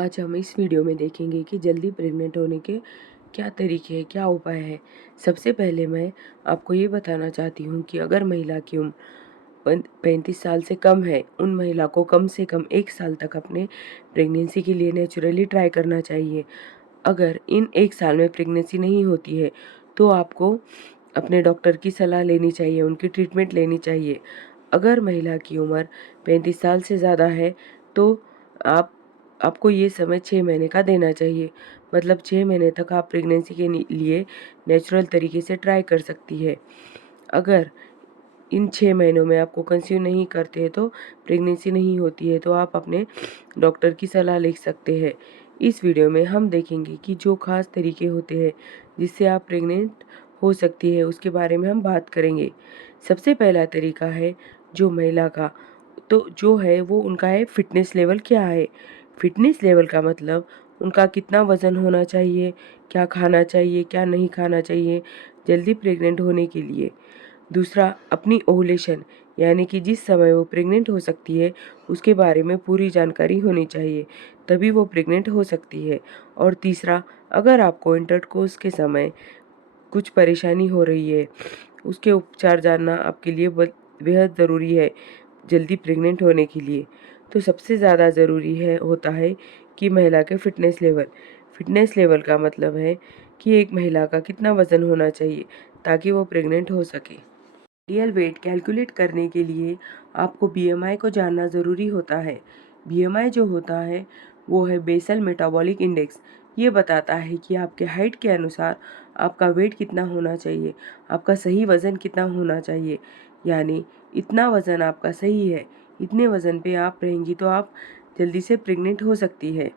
आज हम इस वीडियो में देखेंगे कि जल्दी प्रेग्नेंट होने के क्या तरीके हैं, क्या उपाय हैं। सबसे पहले मैं आपको ये बताना चाहती हूँ कि अगर महिला की उम्र 35 साल से कम है, उन महिला को कम से कम 1 साल तक अपने प्रेगनेंसी के लिए नेचुरली ट्राई करना चाहिए। अगर इन 1 साल में प्रेगनेंसी नहीं होती है, तो आपको अपने डॉक्टर की सलाह लेनी चाहिए, उनकी ट्रीटमेंट लेनी चाहिए। अगर महिला की उम्र 35 साल से ज़्यादा है, तो आप आपको ये समय 6 महीने का देना चाहिए। मतलब 6 महीने तक आप प्रेगनेंसी के लिए नेचुरल तरीके से ट्राई कर सकती है। अगर इन 6 महीनों में आपको कंसीव नहीं करते हैं, तो प्रेगनेंसी नहीं होती है, तो आप अपने डॉक्टर की सलाह ले सकते हैं। इस वीडियो में हम देखेंगे कि जो खास तरीके होते हैं जिससे आप प्रेग्नेंट हो सकती है, उसके बारे में हम बात करेंगे। सबसे पहला तरीका है जो महिला का तो जो है वो उनका है फिटनेस लेवल क्या है। फिटनेस लेवल का मतलब उनका कितना वज़न होना चाहिए, क्या खाना चाहिए, क्या नहीं खाना चाहिए जल्दी प्रेग्नेंट होने के लिए। दूसरा, अपनी ओव्यूलेशन यानी कि जिस समय वो प्रेग्नेंट हो सकती है, उसके बारे में पूरी जानकारी होनी चाहिए, तभी वो प्रेग्नेंट हो सकती है। और तीसरा, अगर आपको इंटरकोर्स के समय कुछ परेशानी हो रही है, उसके उपचार जानना आपके लिए बेहद ज़रूरी है जल्दी प्रेग्नेंट होने के लिए। तो सबसे ज़्यादा ज़रूरी है होता है कि महिला के फिटनेस लेवल। फिटनेस लेवल का मतलब है कि एक महिला का कितना वज़न होना चाहिए ताकि वो प्रेग्नेंट हो सके। रियल वेट कैलकुलेट करने के लिए आपको बीएमआई को जानना ज़रूरी होता है। बीएमआई जो होता है वो है बेसल मेटाबॉलिक इंडेक्स। ये बताता है कि आपके हाइट के अनुसार आपका वेट कितना होना चाहिए, आपका सही वज़न कितना होना चाहिए। यानी इतना वज़न आपका सही है, इतने वज़न पे आप रहेंगी तो आप जल्दी से प्रेग्नेंट हो सकती है।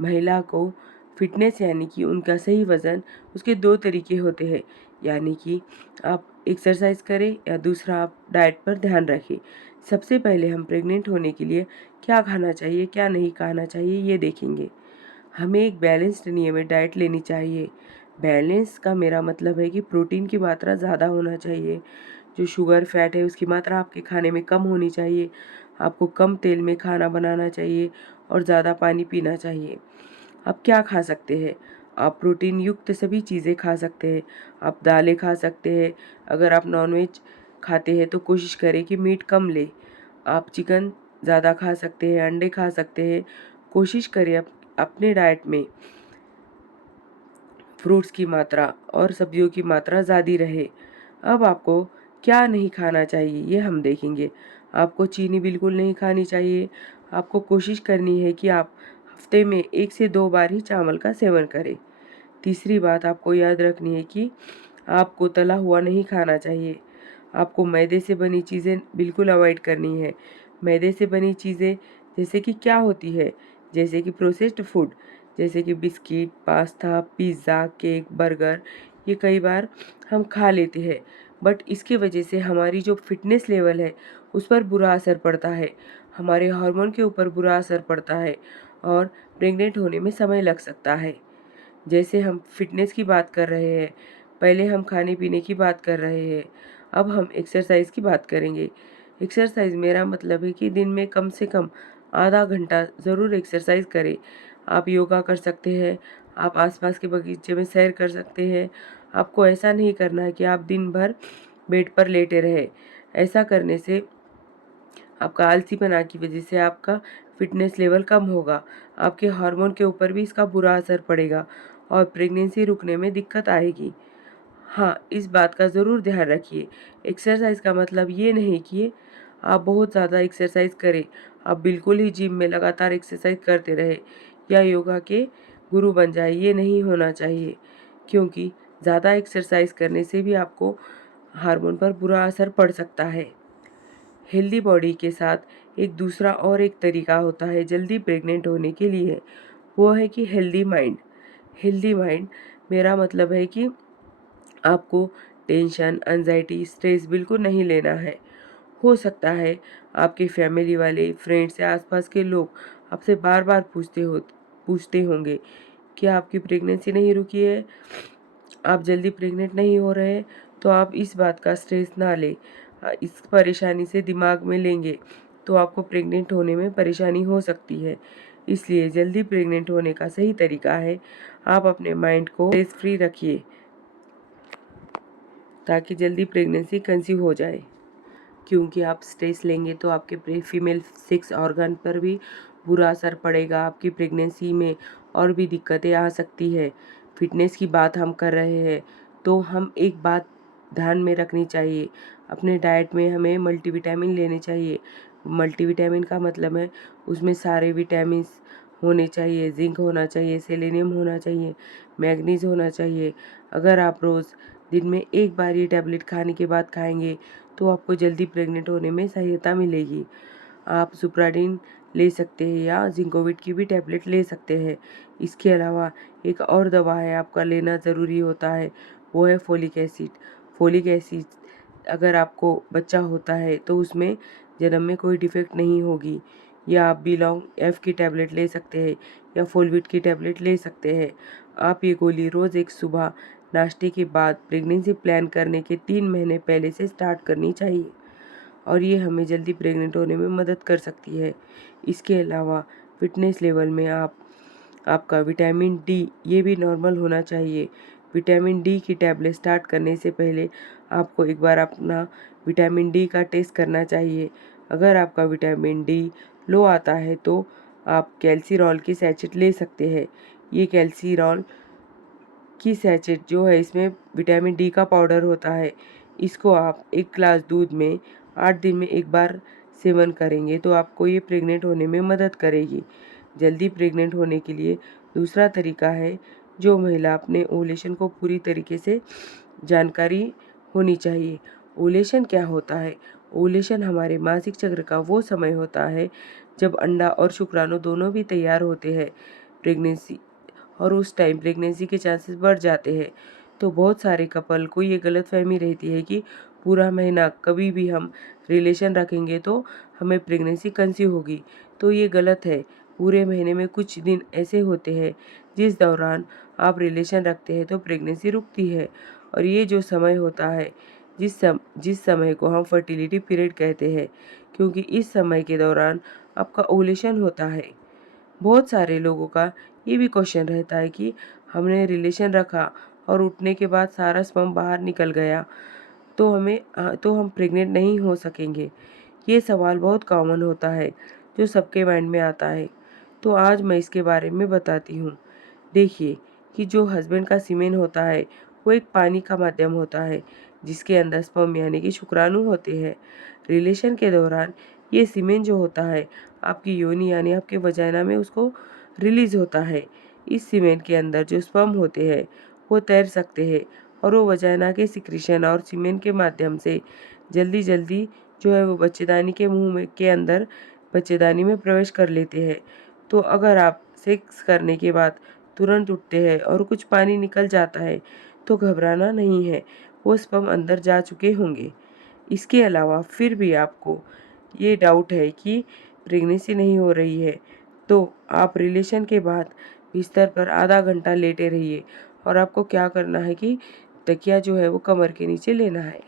महिला को फिटनेस यानी कि उनका सही वज़न, उसके 2 तरीके होते हैं, यानी कि आप एक्सरसाइज करें या दूसरा आप डाइट पर ध्यान रखें। सबसे पहले हम प्रेग्नेंट होने के लिए क्या खाना चाहिए, क्या नहीं खाना चाहिए ये देखेंगे। हमें एक बैलेंस्ड नियमित डाइट लेनी चाहिए। बैलेंस का मेरा मतलब है कि प्रोटीन की मात्रा ज़्यादा होना चाहिए, जो शुगर फैट है उसकी मात्रा आपके खाने में कम होनी चाहिए। आपको कम तेल में खाना बनाना चाहिए और ज़्यादा पानी पीना चाहिए। आप क्या खा सकते हैं? आप प्रोटीन युक्त सभी चीज़ें खा सकते हैं। आप दालें खा सकते हैं। अगर आप नॉनवेज खाते हैं तो कोशिश करें कि मीट कम लें। आप चिकन ज़्यादा खा सकते हैं, अंडे खा सकते हैं। कोशिश करें अपने डाइट में फ्रूट्स की मात्रा और सब्जियों की मात्रा ज़्यादा रहे। अब आपको क्या नहीं खाना चाहिए ये हम देखेंगे। आपको चीनी बिल्कुल नहीं खानी चाहिए। आपको कोशिश करनी है कि आप हफ्ते में 1 से 2 बार ही चावल का सेवन करें। तीसरी बात आपको याद रखनी है कि आपको तला हुआ नहीं खाना चाहिए। आपको मैदे से बनी चीज़ें बिल्कुल अवॉइड करनी है। मैदे से बनी चीज़ें जैसे कि क्या होती है? जैसे कि प्रोसेस्ड फूड, जैसे कि biscuit, pasta, pizza, cake, burger, ये कई बार हम खा लेते हैं, बट इसकी वजह से हमारी जो फिटनेस लेवल है उस पर बुरा असर पड़ता है, हमारे हार्मोन के ऊपर बुरा असर पड़ता है और प्रेग्नेंट होने में समय लग सकता है। जैसे हम फिटनेस की बात कर रहे हैं, पहले हम खाने पीने की बात कर रहे हैं, अब हम एक्सरसाइज की बात करेंगे। एक्सरसाइज मेरा मतलब है कि दिन में कम से कम आधा घंटा ज़रूर एक्सरसाइज करें। आप योगा कर सकते हैं, आप आसपास के बगीचे में सैर कर सकते हैं। आपको ऐसा नहीं करना है कि आप दिन भर बेड पर लेटे रहे। ऐसा करने से आपका आलसीपना की वजह से आपका फिटनेस लेवल कम होगा, आपके हार्मोन के ऊपर भी इसका बुरा असर पड़ेगा और प्रेगनेंसी रुकने में दिक्कत आएगी। हाँ, इस बात का ज़रूर ध्यान रखिए। एक्सरसाइज का मतलब ये नहीं कि आप बहुत ज़्यादा एक्सरसाइज करें, आप बिल्कुल ही जिम में लगातार एक्सरसाइज करते रहे या योगा के गुरु बन जाए, ये नहीं होना चाहिए। क्योंकि ज़्यादा एक्सरसाइज करने से भी आपको हार्मोन पर बुरा असर पड़ सकता है। हेल्दी बॉडी के साथ एक दूसरा और एक तरीका होता है जल्दी प्रेग्नेंट होने के लिए, वो है कि हेल्दी माइंड। हेल्दी माइंड मेरा मतलब है कि आपको टेंशन, एंजाइटी, स्ट्रेस बिल्कुल नहीं लेना है। हो सकता है आपके फैमिली वाले, फ्रेंड्स या आसपास के लोग आपसे बार-बार पूछते होंगे कि आपकी प्रेगनेंसी नहीं रुकी है, आप जल्दी प्रेग्नेंट नहीं हो रहे हैं, तो आप इस बात का स्ट्रेस ना लें। इस परेशानी से दिमाग में लेंगे तो आपको प्रेग्नेंट होने में परेशानी हो सकती है। इसलिए जल्दी प्रेग्नेंट होने का सही तरीका है, आप अपने माइंड को स्ट्रेस फ्री रखिए ताकि जल्दी प्रेगनेंसी कंसीव हो जाए। क्योंकि आप स्ट्रेस लेंगे तो आपके फीमेल सेक्स ऑर्गन पर भी बुरा असर पड़ेगा, आपकी प्रेगनेंसी में और भी दिक्कतें आ सकती है। फिटनेस की बात हम कर रहे हैं तो हम एक बात ध्यान में रखनी चाहिए, अपने डाइट में हमें मल्टीविटामिन लेने चाहिए। मल्टीविटामिन का मतलब है उसमें सारे विटामिन्स होने चाहिए, जिंक होना चाहिए, सेलेनियम होना चाहिए, मैग्नीज होना चाहिए। अगर आप रोज़ दिन में एक बार ये टैबलेट खाने के बाद खाएंगे तो आपको जल्दी प्रेग्नेंट होने में सहायता मिलेगी। आप सुप्राडीन ले सकते हैं या जिंकोविट की भी टैबलेट ले सकते हैं। इसके अलावा एक और दवा है आपका लेना ज़रूरी होता है, वो है फोलिक एसिड। फोलिक एसिड अगर आपको बच्चा होता है तो उसमें जन्म में कोई डिफेक्ट नहीं होगी। या आप बिलोंग एफ की टैबलेट ले सकते हैं या फोलविट की टैबलेट ले सकते हैं। आप ये गोली रोज़ एक सुबह नाश्ते के बाद प्रेगनेंसी प्लान करने के 3 महीने पहले से स्टार्ट करनी चाहिए और ये हमें जल्दी प्रेग्नेंट होने में मदद कर सकती है। इसके अलावा फिटनेस लेवल में आपका विटामिन डी ये भी नॉर्मल होना चाहिए। विटामिन डी की टैबलेट स्टार्ट करने से पहले आपको एक बार अपना विटामिन डी का टेस्ट करना चाहिए। अगर आपका विटामिन डी लो आता है तो आप कैल्सीरॉल की सैचेट ले सकते हैं। ये कैल्सीरॉल की सैचेट जो है इसमें विटामिन डी का पाउडर होता है। इसको आप एक ग्लास दूध में 8 दिन में एक बार सेवन करेंगे तो आपको ये प्रेग्नेंट होने में मदद करेगी। जल्दी प्रेग्नेंट होने के लिए दूसरा तरीका है, जो महिला अपने ओव्यूलेशन को पूरी तरीके से जानकारी होनी चाहिए। ओव्यूलेशन क्या होता है? ओव्यूलेशन हमारे मासिक चक्र का वो समय होता है जब अंडा और शुक्राणु दोनों भी तैयार होते हैं प्रेगनेंसी और उस टाइम प्रेगनेंसी के चांसेस बढ़ जाते हैं। तो बहुत सारे कपल को ये गलतफहमी रहती है कि पूरा महीना कभी भी हम रिलेशन रखेंगे तो हमें प्रेगनेंसी कंसीव होगी। तो ये गलत है। पूरे महीने में कुछ दिन ऐसे होते हैं जिस दौरान आप रिलेशन रखते हैं तो प्रेगनेंसी रुकती है और ये जो समय होता है जिस समय को हम फर्टिलिटी पीरियड कहते हैं, क्योंकि इस समय के दौरान आपका ओव्यूलेशन होता है। बहुत सारे लोगों का ये भी क्वेश्चन रहता है कि हमने रिलेशन रखा और उठने के बाद सारा स्पर्म बाहर निकल गया तो हम प्रेग्नेंट नहीं हो सकेंगे। ये सवाल बहुत कॉमन होता है जो सबके माइंड में आता है। तो आज मैं इसके बारे में बताती हूँ। देखिए कि जो हस्बैंड का सीमेन होता है वो एक पानी का माध्यम होता है जिसके अंदर स्पर्म यानी कि शुक्राणु होते हैं। रिलेशन के दौरान ये सीमेन जो होता है आपकी योनि यानी आपके वजाइना में उसको रिलीज होता है। इस सीमेन के अंदर जो स्पर्म होते हैं वो तैर सकते हैं और वो वजाइना के सिक्रीशन और सीमेन के माध्यम से जल्दी जल्दी जो है वो बच्चेदानी के मुंह में के अंदर बच्चेदानी में प्रवेश कर लेते हैं। तो अगर आप सेक्स करने के बाद तुरंत उठते हैं और कुछ पानी निकल जाता है तो घबराना नहीं है, वो स्पर्म अंदर जा चुके होंगे। इसके अलावा फिर भी आपको ये डाउट है कि प्रेगनेंसी नहीं हो रही है तो आप रिलेशन के बाद बिस्तर पर आधा घंटा लेटे रहिए और आपको क्या करना है कि तकिया जो है वो कमर के नीचे लेना है।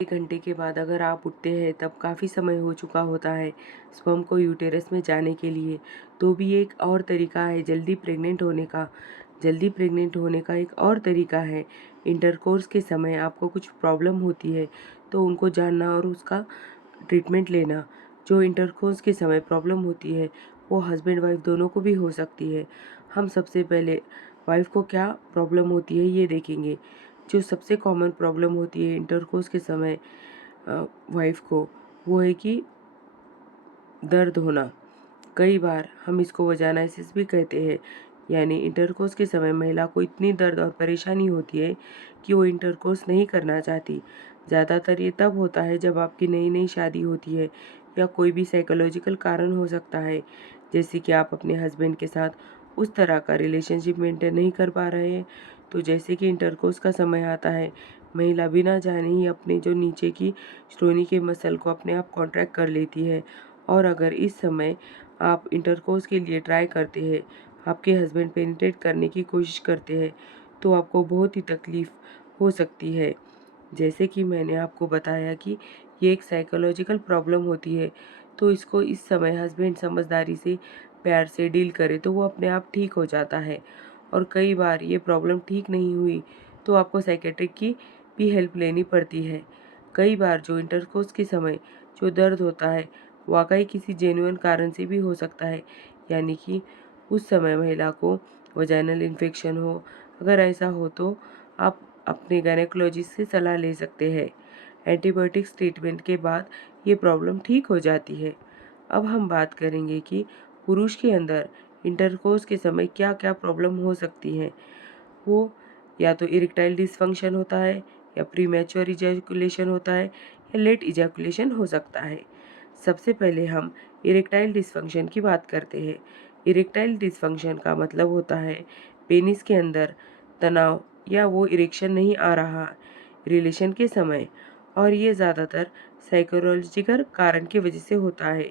1 घंटे के बाद अगर आप उठते हैं तब काफ़ी समय हो चुका होता है स्पर्म को यूटेरस में जाने के लिए। तो भी एक और तरीका है जल्दी प्रेग्नेंट होने का। जल्दी प्रेग्नेंट होने का एक और तरीका है, इंटरकोर्स के समय आपको कुछ प्रॉब्लम होती है तो उनको जानना और उसका ट्रीटमेंट लेना। जो इंटरकोर्स के समय प्रॉब्लम होती है वो हस्बैंड वाइफ दोनों को भी हो सकती है। हम सबसे पहले वाइफ को क्या प्रॉब्लम होती है ये देखेंगे। जो सबसे कॉमन प्रॉब्लम होती है इंटरकोर्स के समय वाइफ को, वो है कि दर्द होना। कई बार हम इसको वजानाइसिस भी कहते हैं, यानी इंटरकोर्स के समय महिला को इतनी दर्द और परेशानी होती है कि वो इंटरकोर्स नहीं करना चाहती। ज़्यादातर ये तब होता है जब आपकी नई नई शादी होती है या कोई भी साइकोलॉजिकल कारण हो सकता है, जैसे कि आप अपने हस्बैंड के साथ उस तरह का रिलेशनशिप मेंटेन नहीं कर पा रहे हैं। तो जैसे कि इंटरकोर्स का समय आता है, महिला बिना जाने ही अपने जो नीचे की श्रोणी के मसल को अपने आप कॉन्ट्रैक्ट कर लेती है और अगर इस समय आप इंटरकोर्स के लिए ट्राई करते हैं, आपके हस्बैंड पेनिट्रेट करने की कोशिश करते हैं तो आपको बहुत ही तकलीफ़ हो सकती है। जैसे कि मैंने आपको बताया कि ये एक साइकोलॉजिकल प्रॉब्लम होती है तो इसको इस समय हस्बैंड समझदारी से प्यार से डील करें तो वो अपने आप ठीक हो जाता है। और कई बार ये प्रॉब्लम ठीक नहीं हुई तो आपको साइकेट्रिक की भी हेल्प लेनी पड़ती है। कई बार जो इंटरकोर्स के समय जो दर्द होता है वाकई किसी जेन्युइन कारण से भी हो सकता है, यानी कि उस समय महिला को वजाइनल इन्फेक्शन हो। अगर ऐसा हो तो आप अपने गायनेकोलॉजिस्ट से सलाह ले सकते हैं। एंटीबायोटिक्स ट्रीटमेंट के बाद ये प्रॉब्लम ठीक हो जाती है। अब हम बात करेंगे कि पुरुष के अंदर इंटरकोर्स के समय क्या क्या प्रॉब्लम हो सकती हैं। वो या तो इरेक्टाइल डिसफंक्शन होता है, या प्रीमैच्योर इजैकुलेशन होता है, या लेट इजैकुलेशन हो सकता है। सबसे पहले हम इरेक्टाइल डिसफंक्शन की बात करते हैं। इरेक्टाइल डिसफंक्शन का मतलब होता है पेनिस के अंदर तनाव या वो इरेक्शन नहीं आ रहा रिलेशन के समय, और ये ज़्यादातर साइकोलॉजिकल कारण की वजह से होता है।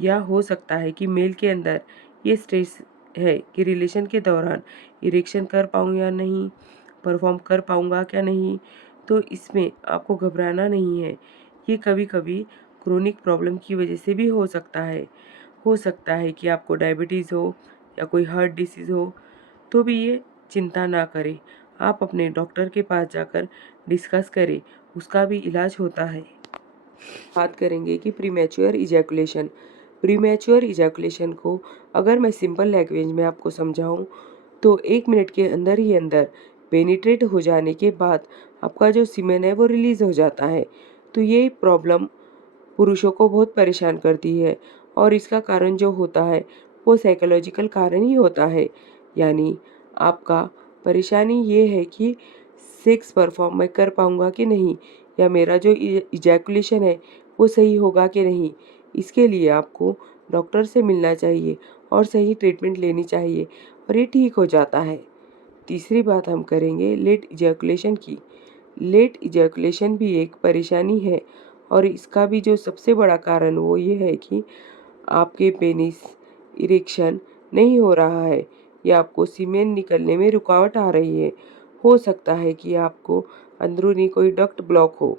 या हो सकता है कि मेल के अंदर ये स्ट्रेस है कि रिलेशन के दौरान इरेक्शन कर पाऊँ या नहीं, परफॉर्म कर पाऊँगा क्या नहीं। तो इसमें आपको घबराना नहीं है। ये कभी कभी क्रोनिक प्रॉब्लम की वजह से भी हो सकता है। हो सकता है कि आपको डायबिटीज़ हो या कोई हार्ट डिसीज़ हो, तो भी ये चिंता ना करें। आप अपने डॉक्टर के पास जाकर डिस्कस करें, उसका भी इलाज होता है। बात करेंगे कि प्रीमैच्योर इजैकुलेशन। प्रीमैच्योर इजैकुलेशन को अगर मैं सिंपल लैंग्वेज में आपको समझाऊं तो 1 मिनट के अंदर ही अंदर पेनिट्रेट हो जाने के बाद आपका जो सीमेन है वो रिलीज हो जाता है। तो ये प्रॉब्लम पुरुषों को बहुत परेशान करती है, और इसका कारण जो होता है वो साइकोलॉजिकल कारण ही होता है। यानी आपका परेशानी ये है कि सेक्स परफॉर्म मैं कर पाऊँगा कि नहीं, या मेरा जो इजैकुलेशन है वो सही होगा कि नहीं। इसके लिए आपको डॉक्टर से मिलना चाहिए और सही ट्रीटमेंट लेनी चाहिए, और ये ठीक हो जाता है। तीसरी बात हम करेंगे लेट इजैकुलेशन की। लेट इजैकुलेशन भी एक परेशानी है, और इसका भी जो सबसे बड़ा कारण वो ये है कि आपके पेनिस इरेक्शन नहीं हो रहा है, या आपको सीमेन निकलने में रुकावट आ रही है। हो सकता है कि आपको अंदरूनी कोई डक्ट ब्लॉक हो,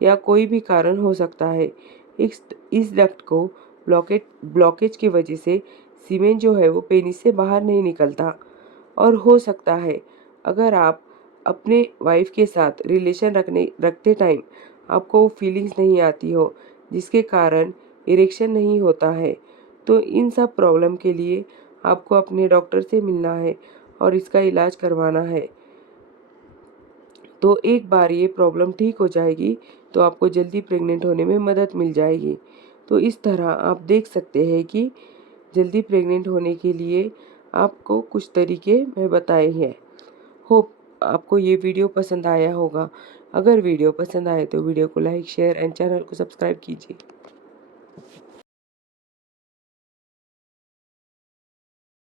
या कोई भी कारण हो सकता है। इस डक्ट को ब्लॉकेज की वजह से सीमेन जो है वो पेनिस से बाहर नहीं निकलता। और हो सकता है अगर आप अपने वाइफ के साथ रिलेशन रखते टाइम आपको वो फीलिंग्स नहीं आती हो, जिसके कारण इरेक्शन नहीं होता है। तो इन सब प्रॉब्लम के लिए आपको अपने डॉक्टर से मिलना है और इसका इलाज करवाना है। तो एक बार ये प्रॉब्लम ठीक हो जाएगी तो आपको जल्दी प्रेग्नेंट होने में मदद मिल जाएगी। तो इस तरह आप देख सकते हैं कि जल्दी प्रेग्नेंट होने के लिए आपको कुछ तरीके मैं बताए हैं। होप आपको ये वीडियो पसंद आया होगा। अगर वीडियो पसंद आए तो वीडियो को लाइक, शेयर एंड चैनल को सब्सक्राइब कीजिए।